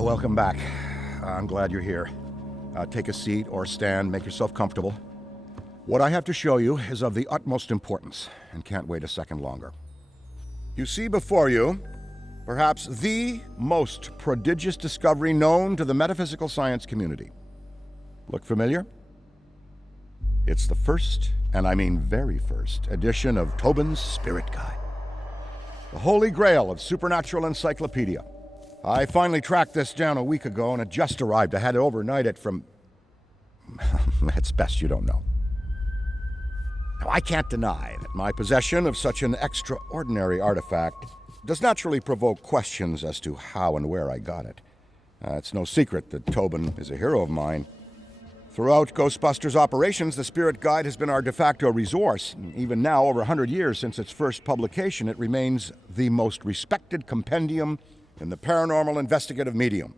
Welcome back. I'm glad you're here. Take a seat or stand, make yourself comfortable. What I have to show you is of the utmost importance, and can't wait a second longer. You see before you, perhaps the most prodigious discovery known to the metaphysical science community. Look familiar? It's the first, and I mean very first, edition of Tobin's Spirit Guide. The holy grail of supernatural encyclopedia. I finally tracked this down a week ago, and it just arrived. I had to overnight it from... It's best you don't know. Now, I can't deny that my possession of such an extraordinary artifact does naturally provoke questions as to how and where I got it. It's no secret that Tobin is a hero of mine. Throughout Ghostbusters operations, the Spirit Guide has been our de facto resource. Even now, over 100 years since its first publication, it remains the most respected compendium in the paranormal investigative medium.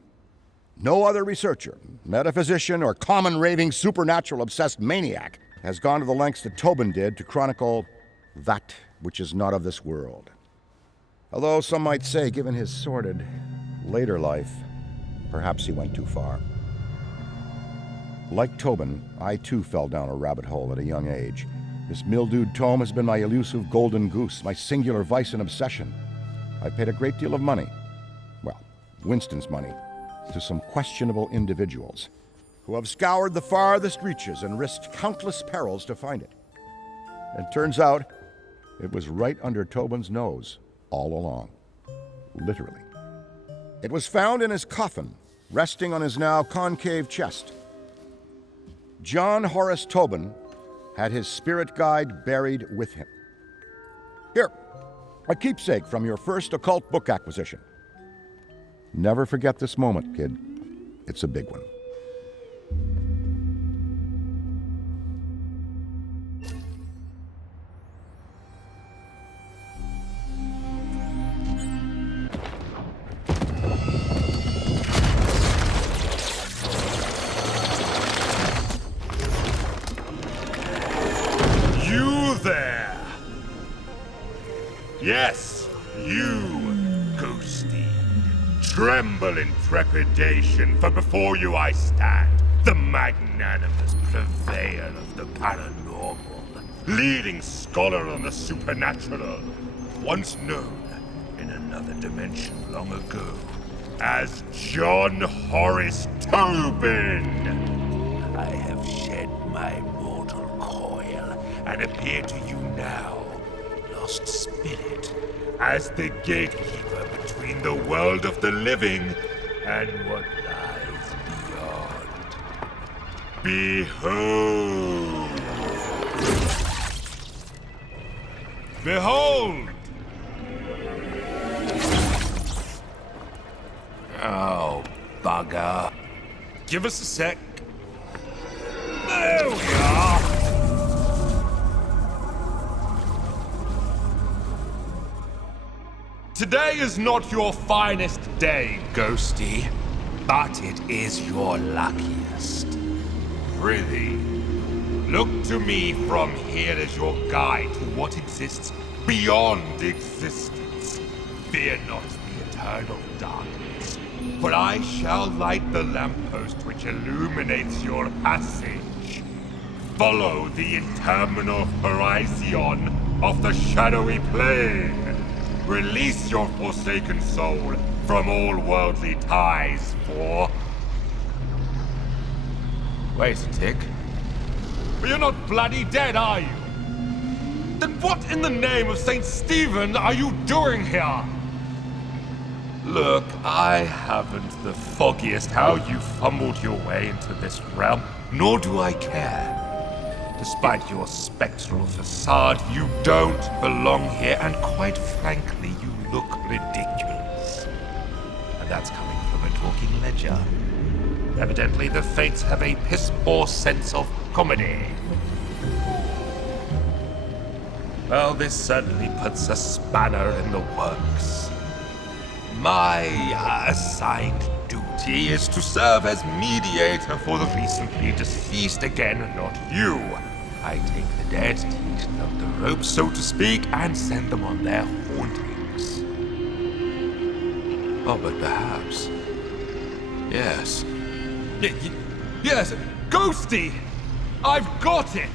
No other researcher, metaphysician, or common raving supernatural-obsessed maniac has gone to the lengths that Tobin did to chronicle that which is not of this world. Although some might say, given his sordid later life, perhaps he went too far. Like Tobin, I too fell down a rabbit hole at a young age. This mildewed tome has been my elusive golden goose, my singular vice and obsession. I've paid a great deal of money, well, Winston's money, to some questionable individuals who have scoured the farthest reaches and risked countless perils to find it. And turns out, it was right under Tobin's nose all along. Literally. It was found in his coffin, resting on his now concave chest. John Horace Tobin had his Spirit Guide buried with him. Here, a keepsake from your first occult book acquisition. Never forget this moment, kid. It's a big one. You there! Yes, you, Ghosty. Tremble in trepidation, for before you I stand, the magnanimous purveyor of the paranormal, leading scholar on the supernatural, once known in another dimension long ago as John Horace Tobin. I have shed my mortal coil and appear to you now, lost spirit, as the gatekeeper between the world of the living and what lies beyond. Behold! Behold! Oh, bugger. Give us a sec. There we are! Today is not your finest day, Ghosty, but it is your luckiest. Prithee, look to me from here as your guide to what exists beyond existence. Fear not the eternal darkness, for I shall light the lamppost which illuminates your passage. Follow the interminable horizon of the shadowy plane. Release your forsaken soul from all worldly ties, for... Wait a tick. But you're not bloody dead, are you? Then what in the name of Saint Stephen are you doing here? Look, I haven't the foggiest how you fumbled your way into this realm, nor do I care. Despite your spectral facade, you don't belong here, and quite frankly, you look ridiculous. And that's coming from a talking ledger. Evidently, the fates have a piss-poor sense of comedy. Well, this certainly puts a spanner in the works. My assigned duty is to serve as mediator for the recently deceased again, not you. I take the dead, teach them the ropes, so to speak, and send them on their hauntings. Oh, but perhaps Yes. Yes, Ghosty! I've got it!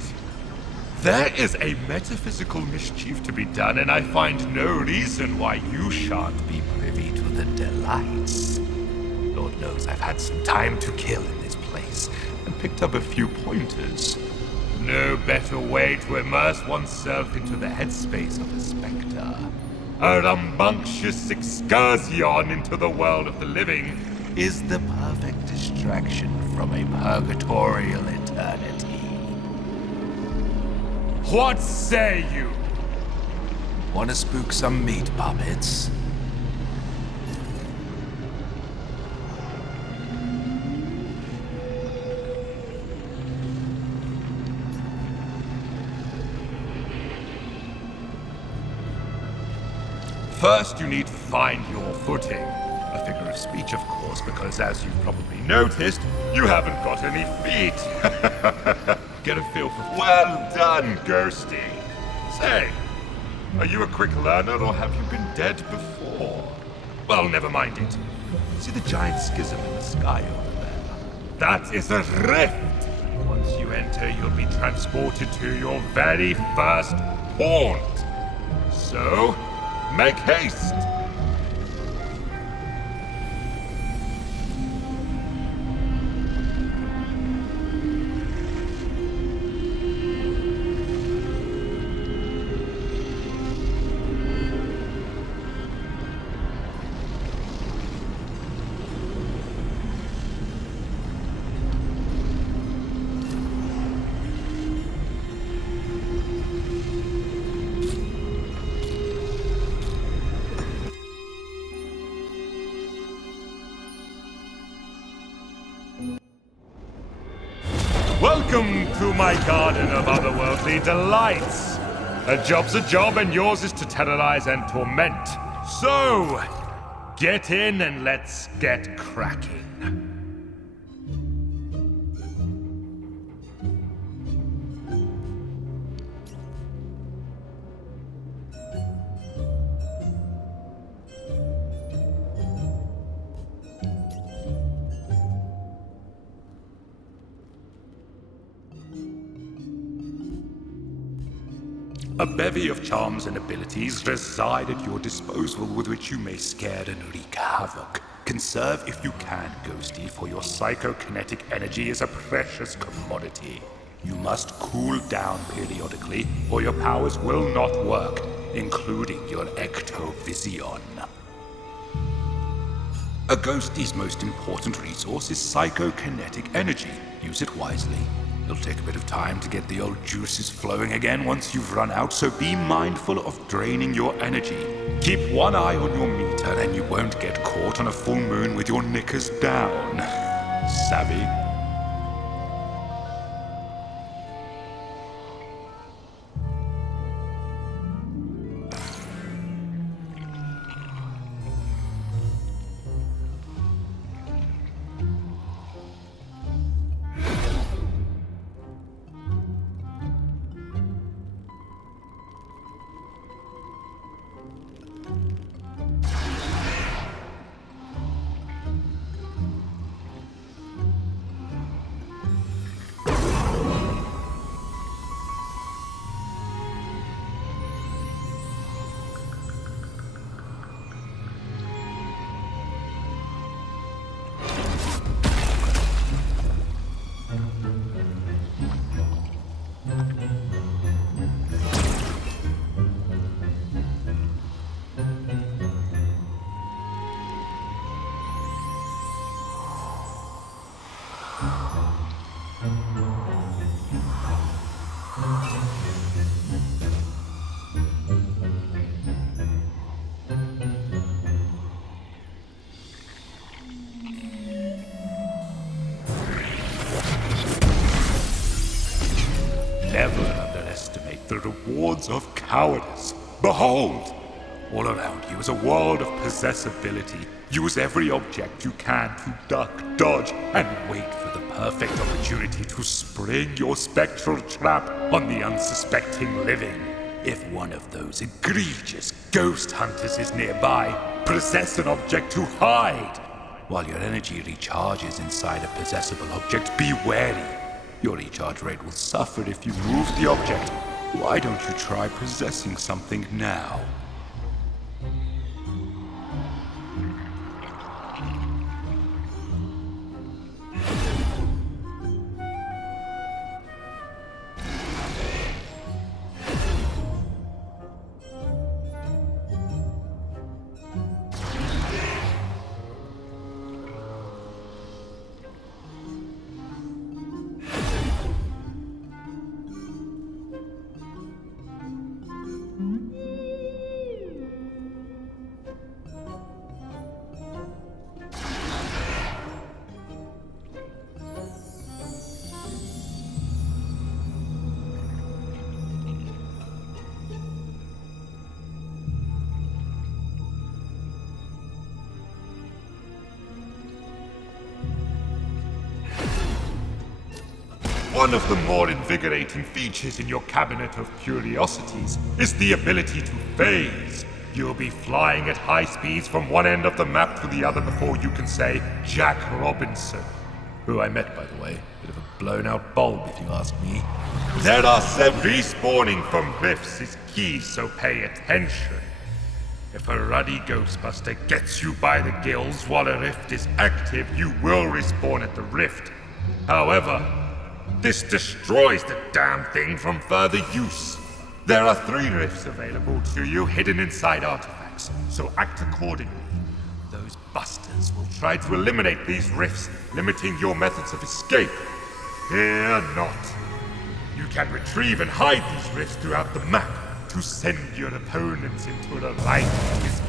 There is a metaphysical mischief to be done, and I find no reason why you shan't be privy to the delights. Lord knows I've had some time to kill in this place, and picked up a few pointers. No better way to immerse oneself into the headspace of a spectre. A rambunctious excursion into the world of the living is the perfect distraction from a purgatorial eternity. What say you? Want to spook some meat puppets? First, you need to find your footing. A figure of speech, of course, because as you've probably noticed, you haven't got any feet. Get a feel for... Well done, Ghosty. Say, are you a quick learner or have you been dead before? Well, never mind it. See the giant schism in the sky over there? That is a rift. Once you enter, you'll be transported to your very first haunt. So, make haste! Welcome to my garden of otherworldly delights. A job's a job, and yours is to terrorize and torment. So, get in and let's get cracking. A bevy of charms and abilities reside at your disposal with which you may scare and wreak havoc. Conserve if you can, Ghosty, for your psychokinetic energy is a precious commodity. You must cool down periodically, or your powers will not work, including your ectovision. A Ghosty's most important resource is psychokinetic energy. Use it wisely. It'll take a bit of time to get the old juices flowing again once you've run out, so be mindful of draining your energy. Keep one eye on your meter and you won't get caught on a full moon with your knickers down. Savvy? Never underestimate the rewards of cowardice. Behold! All around you is a world of possessibility. Use every object you can to duck, dodge, and wait for the perfect opportunity to spring your spectral trap on the unsuspecting living. If one of those egregious ghost hunters is nearby, possess an object to hide. while your energy recharges inside a possessable object, be wary. Your recharge rate will suffer if you move the object. Why don't you try possessing something now? One of the more invigorating features in your cabinet of curiosities is the ability to phase. You'll be flying at high speeds from one end of the map to the other before you can say Jack Robinson, who I met, by the way. Bit of a blown-out bulb, if you ask me. There are respawning from rifts is key, so pay attention. If a ruddy Ghostbuster gets you by the gills while a rift is active, you will respawn at the rift. However, this destroys the damn thing from further use. There are 3 rifts available to you hidden inside artifacts, so act accordingly. Those busters will try to eliminate these rifts, limiting your methods of escape. Fear not. You can retrieve and hide these rifts throughout the map to send your opponents into a life.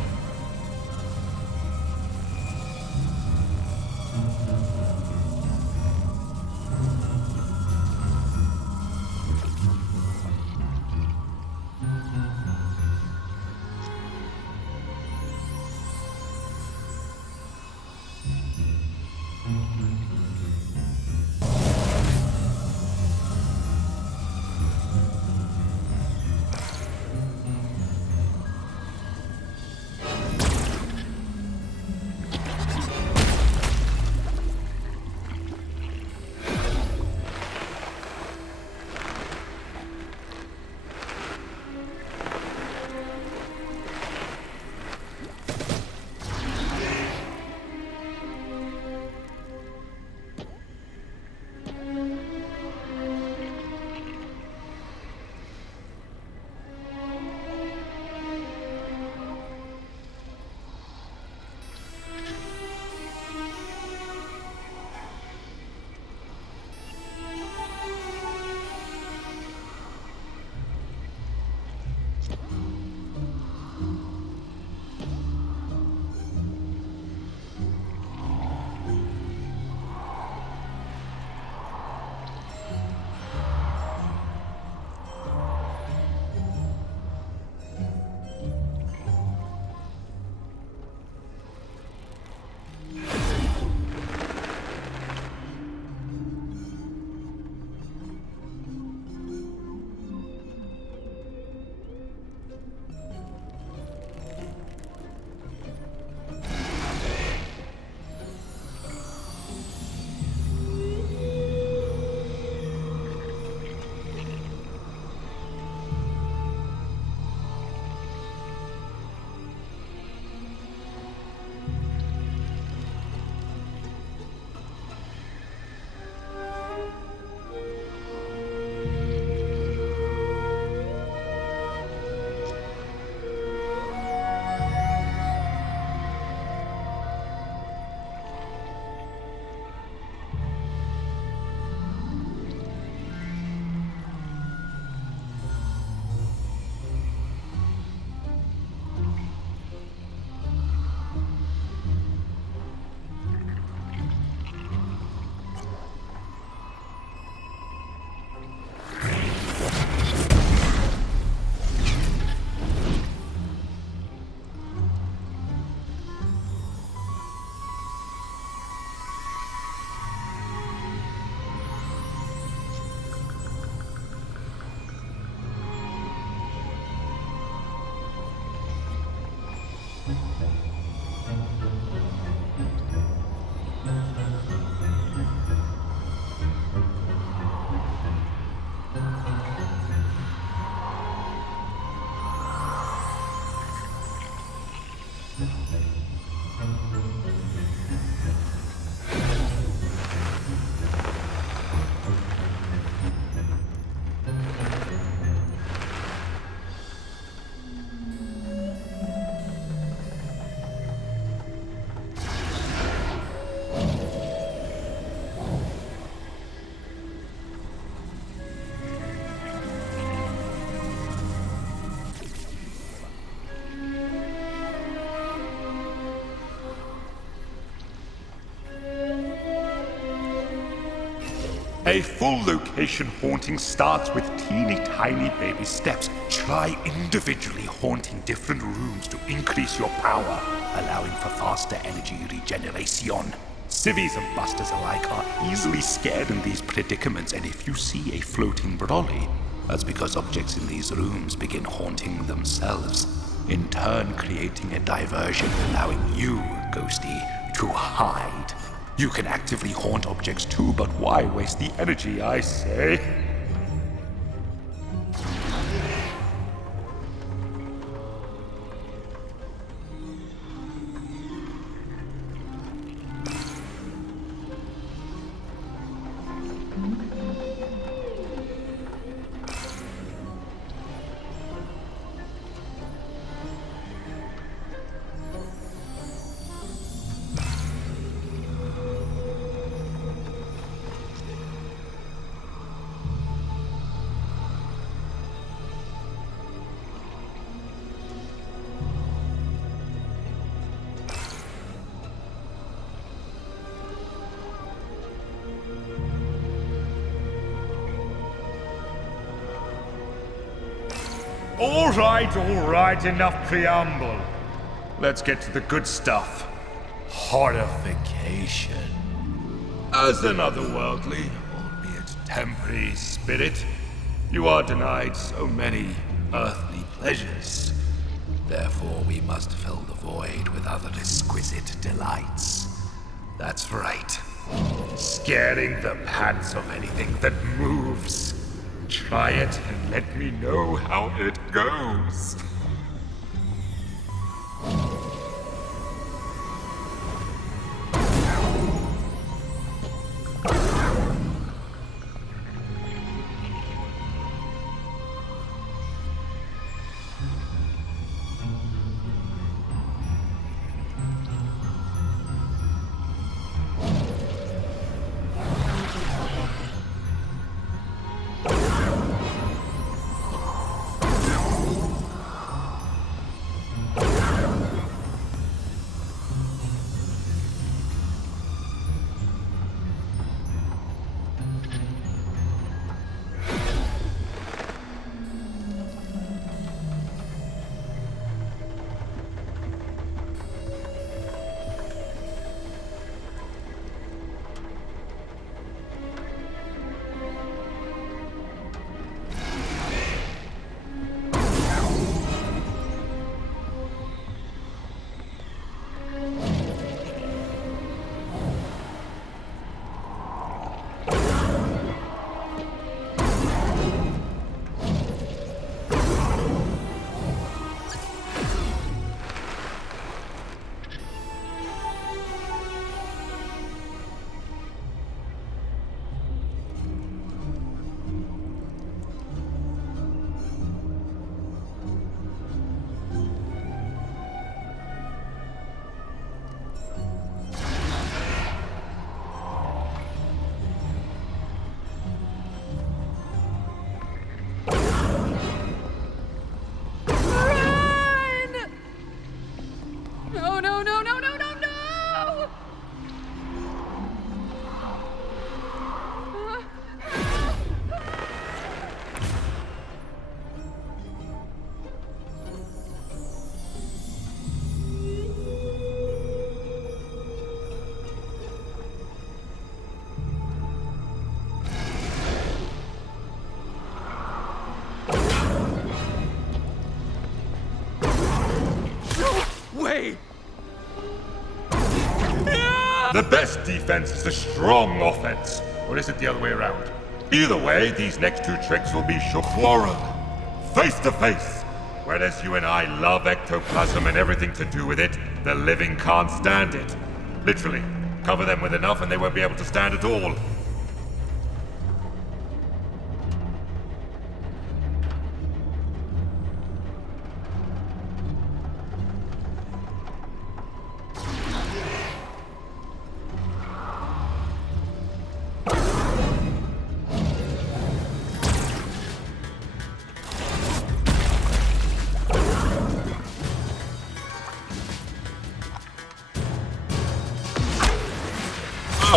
A full location haunting starts with teeny tiny baby steps. Try individually haunting different rooms to increase your power, allowing for faster energy regeneration. Civvies and busters alike are easily scared in these predicaments, and if you see a floating brolly, that's because objects in these rooms begin haunting themselves, in turn creating a diversion, allowing you, Ghosty, to hide. You can actively haunt objects too, but why waste the energy, I say? All right, enough preamble. Let's get to the good stuff. Horrification. As an otherworldly, albeit temporary spirit, you are denied so many earthly pleasures. Therefore, we must fill the void with other exquisite delights. That's right. Scaring the pants off anything that moves. Try it and let me know how it goes. The best defense is a strong offense. Or is it the other way around? Either way, these next two tricks will be shook. Warren, face to face. Whereas you and I love ectoplasm and everything to do with it, the living can't stand it. Literally, cover them with enough and they won't be able to stand at all.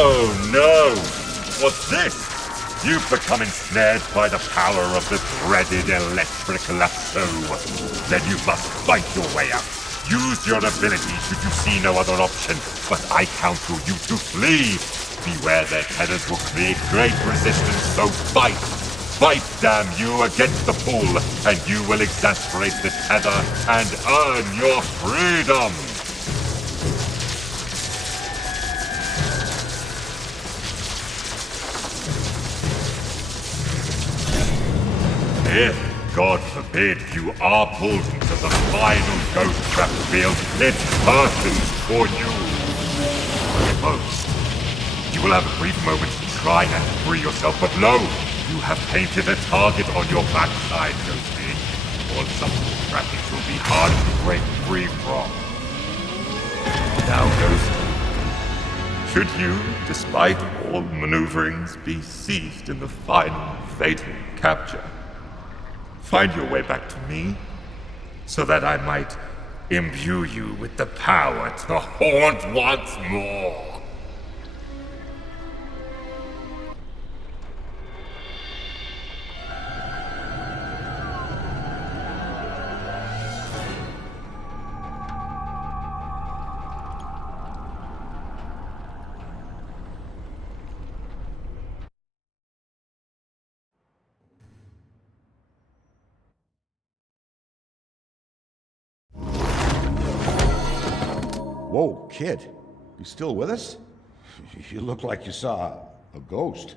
Oh no! What's this? You've become ensnared by the power of the dreaded electric lasso. Then you must fight your way out. Use your ability should you see no other option, but I counsel you to flee. Beware their tethers will create great resistance, so fight! Fight, damn you, against the pull, and you will exasperate the tether and earn your freedom! If, God forbid, you are pulled into the final ghost trap field, it's curtains for you. Most. You will have a brief moment to try and free yourself, but lo! You have painted a target on your backside, Ghosty. All subtle trappings will be hard to break free from. Now, Ghost, should you, despite all maneuverings, be seized in the final fatal capture, find your way back to me, so that I might imbue you with the power to haunt once more. Whoa, kid. You still with us? You look like you saw a ghost.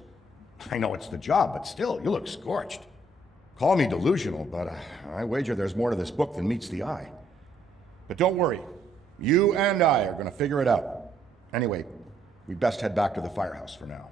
I know it's the job, but still, you look scorched. Call me delusional, but I wager there's more to this book than meets the eye. But don't worry. You and I are going to figure it out. Anyway, we best head back to the firehouse for now.